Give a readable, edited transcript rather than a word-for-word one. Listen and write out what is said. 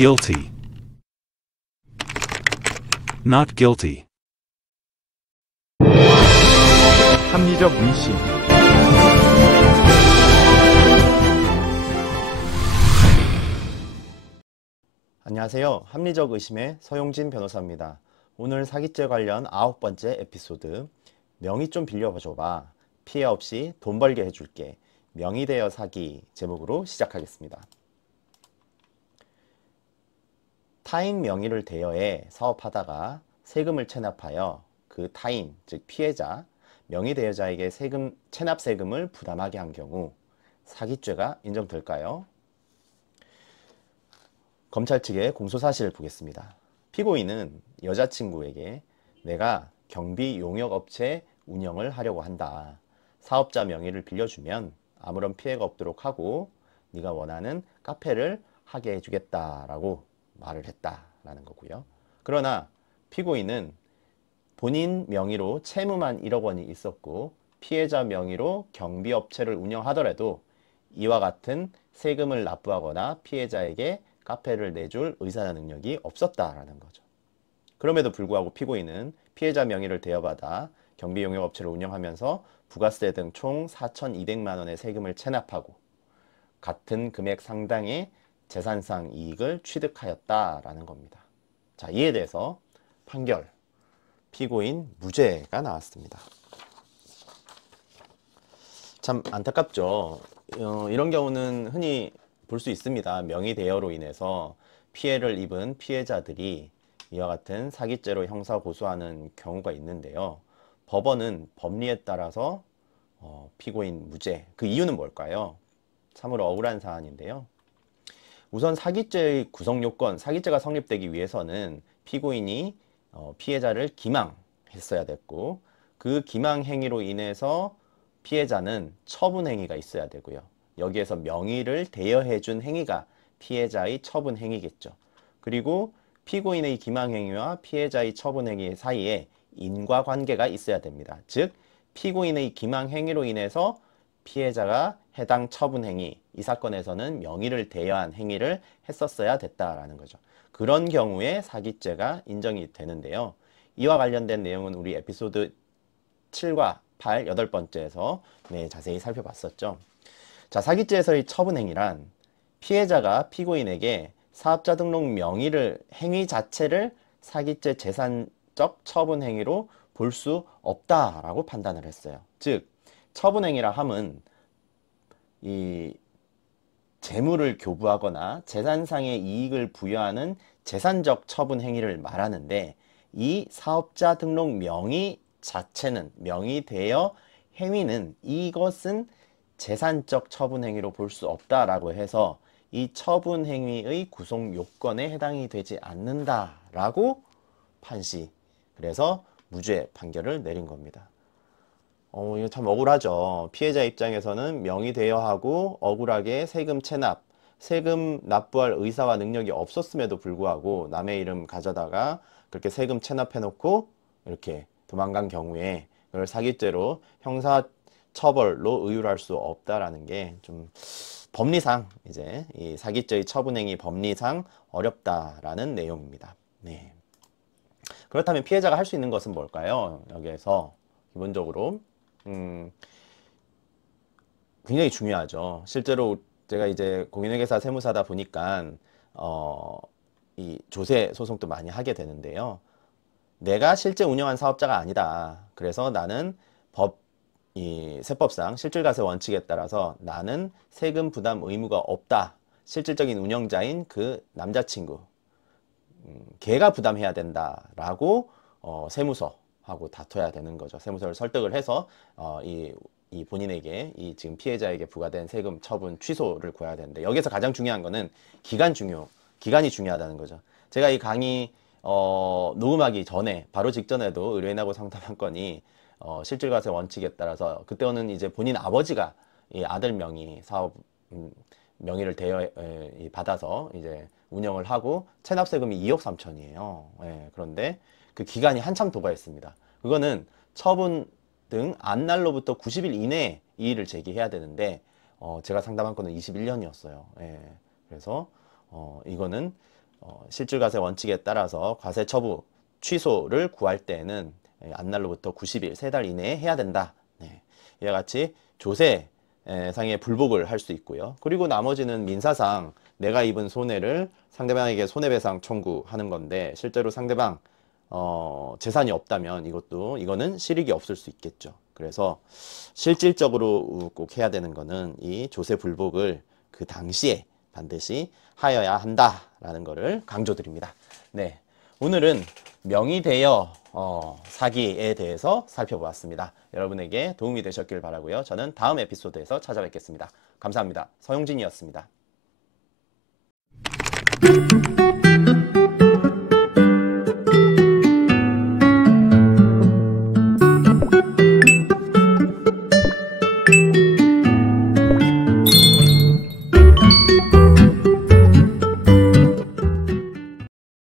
guilty, not guilty. 합리적 의심. 안녕하세요. 합리적 의심의 서용진 변호사입니다. 오늘 사기죄 관련 9번째 에피소드, 명의 좀 빌려줘봐, 피해 없이 돈 벌게 해줄게, 명의 대여 사기 제목으로 시작하겠습니다. 타인 명의를 대여해 사업하다가 세금을 체납하여 그 타인, 즉 피해자, 명의 대여자에게 체납 세금을 부담하게 한 경우 사기죄가 인정될까요? 검찰 측의 공소사실을 보겠습니다. 피고인은 여자친구에게 내가 경비 용역업체 운영을 하려고 한다. 사업자 명의를 빌려주면 아무런 피해가 없도록 하고 네가 원하는 카페를 하게 해주겠다라고 말을 했다라는 거고요. 그러나 피고인은 본인 명의로 채무만 1억 원이 있었고 피해자 명의로 경비업체를 운영하더라도 이와 같은 세금을 납부하거나 피해자에게 카페를 내줄 의사 능력이 없었다라는 거죠. 그럼에도 불구하고 피고인은 피해자 명의를 대여받아 경비용역업체를 운영하면서 부가세 등 총 4,200만 원의 세금을 체납하고 같은 금액 상당의 재산상 이익을 취득하였다라는 겁니다. 자, 이에 대해서 판결, 피고인 무죄가 나왔습니다. 참 안타깝죠. 이런 경우는 흔히 볼 수 있습니다. 명의 대여로 인해서 피해를 입은 피해자들이 이와 같은 사기죄로 형사 고소하는 경우가 있는데요. 법원은 법리에 따라서 피고인 무죄, 그 이유는 뭘까요? 참으로 억울한 사안인데요. 우선 사기죄의 구성 요건, 사기죄가 성립되기 위해서는 피고인이 피해자를 기망했어야 됐고 그 기망 행위로 인해서 피해자는 처분 행위가 있어야 되고요. 여기에서 명의를 대여해 준 행위가 피해자의 처분 행위겠죠. 그리고 피고인의 기망 행위와 피해자의 처분 행위 사이에 인과관계가 있어야 됩니다. 즉 피고인의 기망 행위로 인해서 피해자가 해당 처분 행위, 이 사건에서는 명의를 대여한 행위를 했었어야 됐다라는 거죠. 그런 경우에 사기죄가 인정이 되는데요. 이와 관련된 내용은 우리 에피소드 7과 8, 8번째에서 자세히 살펴봤었죠. 자, 사기죄에서의 처분행위란 피해자가 피고인에게 사업자 등록 명의를 행위 자체를 사기죄 재산적 처분행위로 볼 수 없다라고 판단을 했어요. 즉 처분행위라 함은 이 재물을 교부하거나 재산상의 이익을 부여하는 재산적 처분행위를 말하는데 이 사업자 등록 명의 자체는, 명의 대여 행위는 이것은 재산적 처분 행위로 볼 수 없다라고 해서 이 처분 행위의 구성 요건에 해당이 되지 않는다라고 판시, 그래서 무죄 판결을 내린 겁니다. 이거 참 억울하죠. 피해자 입장에서는 명의 대여하고 억울하게 세금 체납, 세금 납부할 의사와 능력이 없었음에도 불구하고 남의 이름 가져다가 그렇게 세금 체납해놓고 이렇게 도망간 경우에 그걸 사기죄로 형사 처벌로 의율할 수 없다라는 게 좀 법리상 이제 이 사기죄의 처분행위 법리상 어렵다라는 내용입니다. 네. 그렇다면 피해자가 할 수 있는 것은 뭘까요? 여기에서 기본적으로 굉장히 중요하죠. 실제로 제가 이제 공인회계사 세무사다 보니까 이 조세 소송도 많이 하게 되는데요. 내가 실제 운영한 사업자가 아니다. 그래서 나는 이 세법상 실질과세 원칙에 따라서 나는 세금 부담 의무가 없다. 실질적인 운영자인 그 남자친구, 걔가 부담해야 된다라고 세무서하고 다퉈야 되는 거죠. 세무서를 설득을 해서 이 본인에게, 이 지금 피해자에게 부과된 세금 처분 취소를 구해야 되는데, 여기서 가장 중요한 거는 기간이 중요하다는 거죠. 제가 이 강의 녹음하기 전에, 바로 직전에도 의뢰인하고 상담한 건이 실질과세 원칙에 따라서 그때는 이제 본인 아버지가 이 아들 명의 사업 명의를 받아서 이제 운영을 하고 체납세금이 2억 3천이에요. 예, 그런데 그 기간이 한참 도과했습니다. 그거는 처분 등 안날로부터 90일 이내에 이의를 제기해야 되는데 제가 상담한 건은 21년이었어요. 예, 그래서 이거는 실질과세 원칙에 따라서 과세 처부 취소를 구할 때는 안날로부터 90일, 3달 이내에 해야 된다. 네. 이와 같이 조세상의 불복을 할 수 있고요. 그리고 나머지는 민사상 내가 입은 손해를 상대방에게 손해배상 청구하는 건데, 실제로 상대방 재산이 없다면 이거는 실익이 없을 수 있겠죠. 그래서 실질적으로 꼭 해야 되는 거는 이 조세 불복을 그 당시에 반드시 하여야 한다라는 거를 강조드립니다. 네, 오늘은 명의대여 사기에 대해서 살펴보았습니다. 여러분에게 도움이 되셨길 바라고요. 저는 다음 에피소드에서 찾아뵙겠습니다. 감사합니다. 서용진이었습니다.